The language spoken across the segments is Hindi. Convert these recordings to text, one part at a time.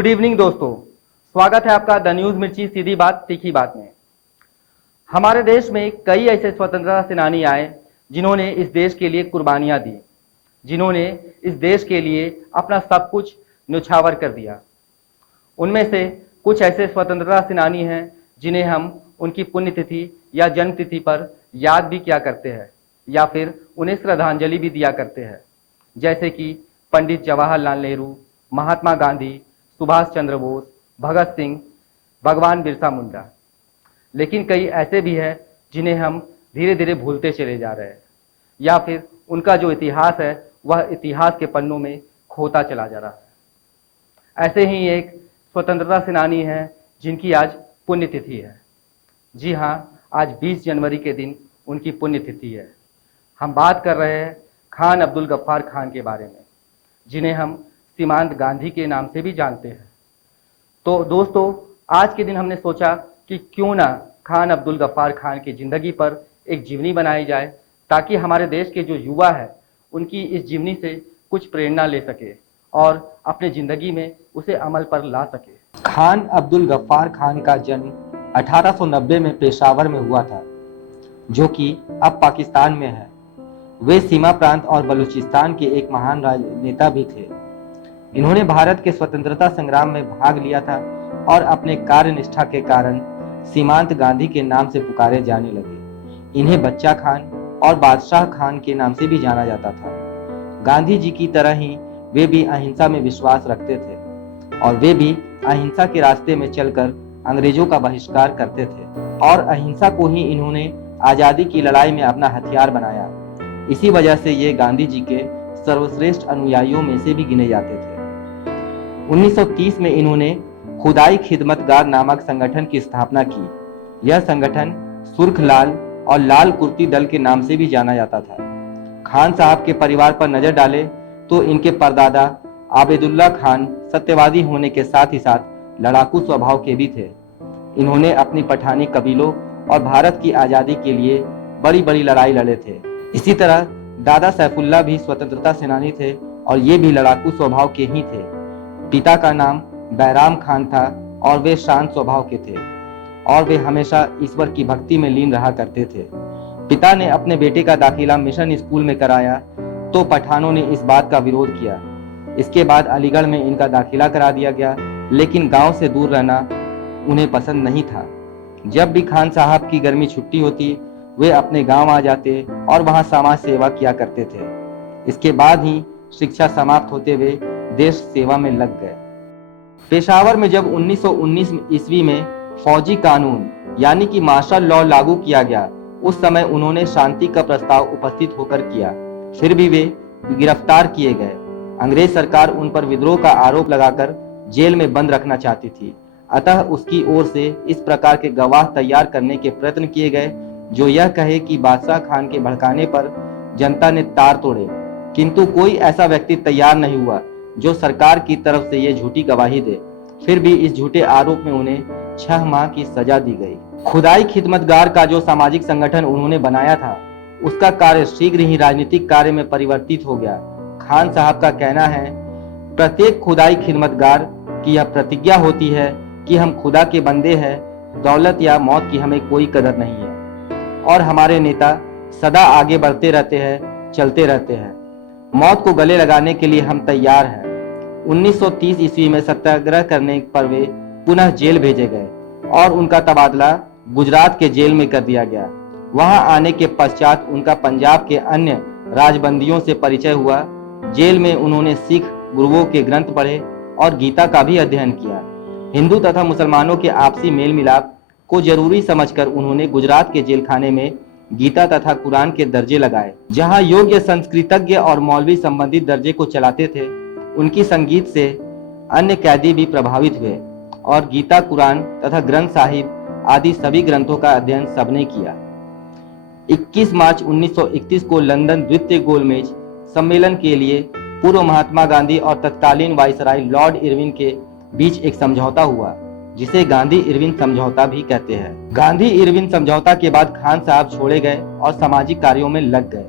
गुड इवनिंग दोस्तों, स्वागत है आपका द न्यूज मिर्ची सीधी बात तीखी बात में। हमारे देश में कई ऐसे स्वतंत्रता सेनानी आए जिन्होंने इस देश के लिए कुर्बानियां दी, जिन्होंने इस देश के लिए अपना सब कुछ न्यौछावर कर दिया। उनमें से कुछ ऐसे स्वतंत्रता सेनानी हैं जिन्हें हम उनकी पुण्यतिथि या जन्मतिथि पर याद भी किया करते हैं या फिर उन्हें श्रद्धांजलि भी दिया करते हैं, जैसे कि पंडित जवाहरलाल नेहरू, महात्मा गांधी, सुभाष चंद्र बोस, भगत सिंह, भगवान बिरसा मुंडा। लेकिन कई ऐसे भी हैं जिन्हें हम धीरे धीरे भूलते चले जा रहे हैं या फिर उनका जो इतिहास है वह इतिहास के पन्नों में खोता चला जा रहा है। ऐसे ही एक स्वतंत्रता सेनानी है जिनकी आज पुण्यतिथि है। जी हाँ, आज 20 जनवरी के दिन उनकी पुण्यतिथि है। हम बात कर रहे हैं खान अब्दुल गफ्फार खान के बारे में, जिन्हें हम सीमांत गांधी के नाम से भी जानते हैं। तो दोस्तों, आज के दिन हमने सोचा कि क्यों ना खान अब्दुल गफ्फार खान की जिंदगी पर एक जीवनी बनाई जाए, ताकि हमारे देश के जो युवा है उनकी इस जीवनी से कुछ प्रेरणा ले सके और अपने जिंदगी में उसे अमल पर ला सके। खान अब्दुल गफ्फार खान का जन्म 1890 में पेशावर में हुआ था, जो कि अब पाकिस्तान में है। वे सीमा प्रांत और बलूचिस्तान के एक महान राजनेता भी थे। इन्होंने भारत के स्वतंत्रता संग्राम में भाग लिया था और अपने कार्य निष्ठा के कारण सीमांत गांधी के नाम से पुकारे जाने लगे। इन्हें बच्चा खान और बादशाह खान के नाम से भी जाना जाता था। गांधी जी की तरह ही वे भी अहिंसा में विश्वास रखते थे और वे भी अहिंसा के रास्ते में चलकर अंग्रेजों का बहिष्कार करते थे और अहिंसा को ही इन्होंने आजादी की लड़ाई में अपना हथियार बनाया। इसी वजह से ये गांधी जी के सर्वश्रेष्ठ अनुयायियों में से भी गिने जाते थे। 1930 में इन्होंने खुदाई खिदमतगार नामक संगठन की स्थापना की। यह संगठन सुर्ख लाल और लाल कुर्ती दल के नाम से भी जाना जाता था। खान साहब के परिवार पर नजर डाले तो इनके परदादा आबेदुल्ला खान सत्यवादी होने के साथ ही साथ लड़ाकू स्वभाव के भी थे। इन्होंने अपनी पठानी कबीलों और भारत की आजादी के लिए बड़ी बड़ी लड़ाई लड़े थे। इसी तरह दादा सैफुल्ला भी स्वतंत्रता सेनानी थे और ये भी लड़ाकू स्वभाव के ही थे। पिता का नाम बैराम खान था और वे शांत स्वभाव के थे और वे हमेशा ईश्वर की भक्ति में लीन रहा करते थे। पिता ने अपने बेटे का दाखिला मिशन स्कूल में कराया तो पठानों ने इस बात का विरोध किया। इसके बाद अलीगढ़ में इनका दाखिला करा दिया गया, लेकिन गांव से दूर रहना उन्हें पसंद नहीं था। जब भी खान साहब की गर्मी छुट्टी होती वे अपने गांव आ जाते और वहां समाज सेवा किया करते थे। इसके बाद ही शिक्षा समाप्त होते हुए देश सेवा में लग गए। पेशावर में जब 1919 ईस्वी में फौजी कानून यानी कि मार्शल लॉ लागू किया गया, उस समय उन्होंने शांति का प्रस्ताव उपस्थित होकर किया, फिर भी वे गिरफ्तार किए गए। अंग्रेज सरकार उन पर विद्रोह का आरोप लगाकर जेल में बंद रखना चाहती थी, अतः उसकी ओर से इस प्रकार के गवाह तैयार करने के प्रयत्न किए गए जो यह कहे कि बादशाह खान के भड़काने पर जनता ने तार तोड़े, किंतु कोई ऐसा व्यक्ति तैयार नहीं हुआ जो सरकार की तरफ से ये झूठी गवाही दे। फिर भी इस झूठे आरोप में उन्हें 6 माह की सजा दी गई। खुदाई खिदमतगार का जो सामाजिक संगठन उन्होंने बनाया था उसका कार्य शीघ्र ही राजनीतिक कार्य में परिवर्तित हो गया। खान साहब का कहना है, प्रत्येक खुदाई खिदमतगार की यह प्रतिज्ञा होती है कि हम खुदा के बंदे हैं, दौलत या मौत की हमें कोई कदर नहीं है और हमारे नेता सदा आगे बढ़ते रहते हैं, चलते रहते हैं। मौत को गले लगाने के लिए हम तैयार हैं। 1930 ईस्वी में सत्याग्रह करने पर वे पुनः जेल भेजे गए और उनका तबादला गुजरात के जेल में कर दिया गया। वहां आने के पश्चात उनका पंजाब के अन्य राजबंदियों से परिचय हुआ। जेल में उन्होंने सिख गुरुओं के ग्रंथ पढ़े और गीता का भी अध्ययन किया। हिंदू तथा मुसलमानों के आपसी मेल मिलाप को जरूरी समझकर उन्होंने गुजरात के जेल खाने में गीता तथा कुरान के दर्जे लगाए। जहां योग्य संस्कृतज्ञ और मौलवी संबंधित दर्जे को चलाते थे, उनकी संगीत से अन्य कैदी भी प्रभावित हुए और गीता, कुरान तथा ग्रंथ साहिब आदि सभी ग्रंथों का अध्ययन सबने किया। 21 मार्च 1931 को लंदन द्वितीय गोलमेज सम्मेलन के लिए पूर्व महात्मा गांधी और तत्कालीन वायसराय लॉर्ड इरविन के बीच एक समझौता हुआ, जिसे गांधी इरविन समझौता भी कहते हैं। गांधी इरविन समझौता के बाद खान साहब छोड़े गए और सामाजिक कार्यों में लग गए।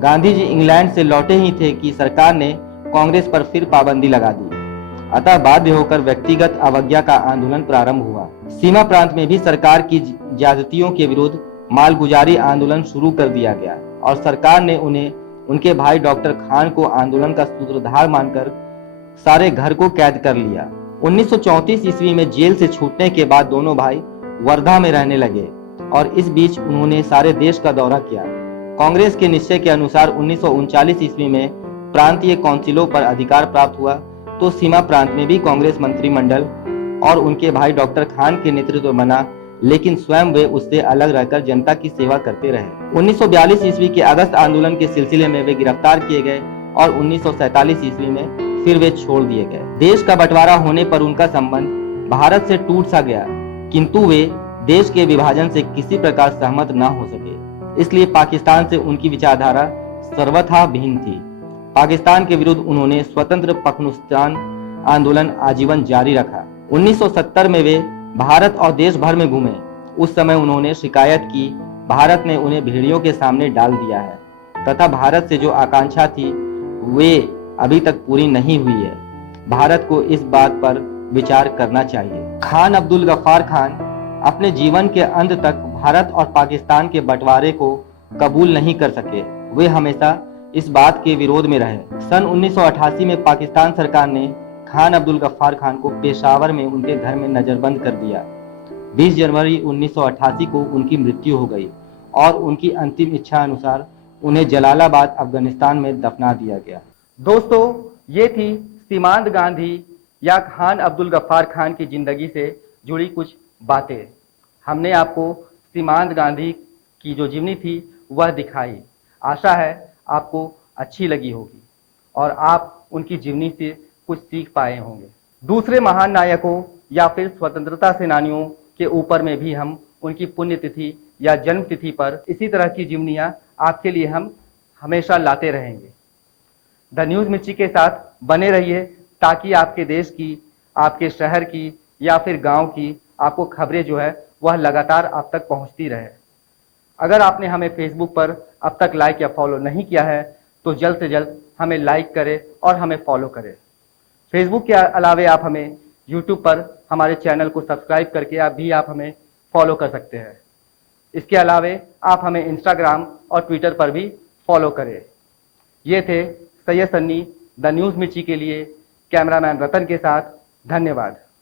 गांधी जी इंग्लैंड से लौटे ही थे कि सरकार ने कांग्रेस पर फिर पाबंदी लगा दी। अतः बाध्य होकर व्यक्तिगत अवज्ञा का आंदोलन प्रारंभ हुआ। सीमा प्रांत में भी सरकार की ज्यादतियों के विरुद्ध मालगुजारी आंदोलन शुरू कर दिया गया और सरकार ने उन्हें उनके भाई डॉक्टर खान को आंदोलन का सूत्रधार मानकर सारे घर को कैद कर लिया। 1934 ईस्वी में जेल से छूटने के बाद दोनों भाई वर्धा में रहने लगे और इस बीच उन्होंने सारे देश का दौरा किया। कांग्रेस के निश्चय के अनुसार 1939 ईस्वी में प्रांतीय काउंसिलों पर अधिकार प्राप्त हुआ तो सीमा प्रांत में भी कांग्रेस मंत्रिमंडल और उनके भाई डॉक्टर खान के नेतृत्व बना, लेकिन स्वयं वे उससे अलग रहकर जनता की सेवा करते रहे। 1942 ईस्वी के अगस्त आंदोलन के सिलसिले में वे गिरफ्तार किए गए और 1947 ईस्वी में फिर वे छोड़ दिए गए। देश का बंटवारा होने पर उनका संबंध भारत से टूट सा गया, किंतु वे देश के विभाजन से किसी प्रकार सहमत न हो सके, इसलिए पाकिस्तान से उनकी विचारधारा सर्वथा भिन्न थी। पाकिस्तान के विरुद्ध उन्होंने स्वतंत्र पखनुस्तान आंदोलन आजीवन जारी रखा। 1970 में वे भारत और देश भर में घूमे। उस समय उन्होंने शिकायत की भारत ने उन्हें भेड़ियों के सामने डाल दिया है तथा भारत से जो आकांक्षा थी वे अभी तक पूरी नहीं हुई है। भारत को इस बात पर विचार करना चाहिए। खान अब्दुल गफ्फार खान अपने जीवन के अंत तक भारत और पाकिस्तान के बंटवारे को कबूल नहीं कर सके। वे हमेशा इस बात के विरोध में रहे। सन 1988 में पाकिस्तान सरकार ने खान अब्दुल गफ्फार खान को पेशावर में उनके घर में नजरबंद कर दिया। 20 जनवरी 1988 को उनकी मृत्यु हो गई और उनकी अंतिम इच्छा अनुसार उन्हें जलालाबाद अफगानिस्तान में दफना दिया गया। दोस्तों, ये थी सीमांत गांधी या खान अब्दुल गफ्फार खान की जिंदगी से जुड़ी कुछ बातें। हमने आपको सीमांत गांधी की जो जीवनी थी वह दिखाई। आशा है आपको अच्छी लगी होगी और आप उनकी जीवनी से कुछ सीख पाए होंगे। दूसरे महान नायकों या फिर स्वतंत्रता सेनानियों के ऊपर में भी हम उनकी पुण्यतिथि या जन्म तिथि पर इसी तरह की जीवनियां आपके लिए हम हमेशा लाते रहेंगे। द न्यूज़ मिर्ची के साथ बने रहिए ताकि आपके देश की, आपके शहर की या फिर गांव की आपको खबरें जो है वह लगातार आप तक पहुंचती रहे। अगर आपने हमें फेसबुक पर अब तक लाइक या फॉलो नहीं किया है तो जल्द से जल्द हमें लाइक करें और हमें फॉलो करें। फेसबुक के अलावे आप हमें यूट्यूब पर हमारे चैनल को सब्सक्राइब करके आप हमें फॉलो कर सकते हैं। इसके अलावे आप हमें इंस्टाग्राम और ट्विटर पर भी फॉलो करें। ये थे सैयद सन्नी द न्यूज़ मिर्ची के लिए कैमरामैन रतन के साथ। धन्यवाद।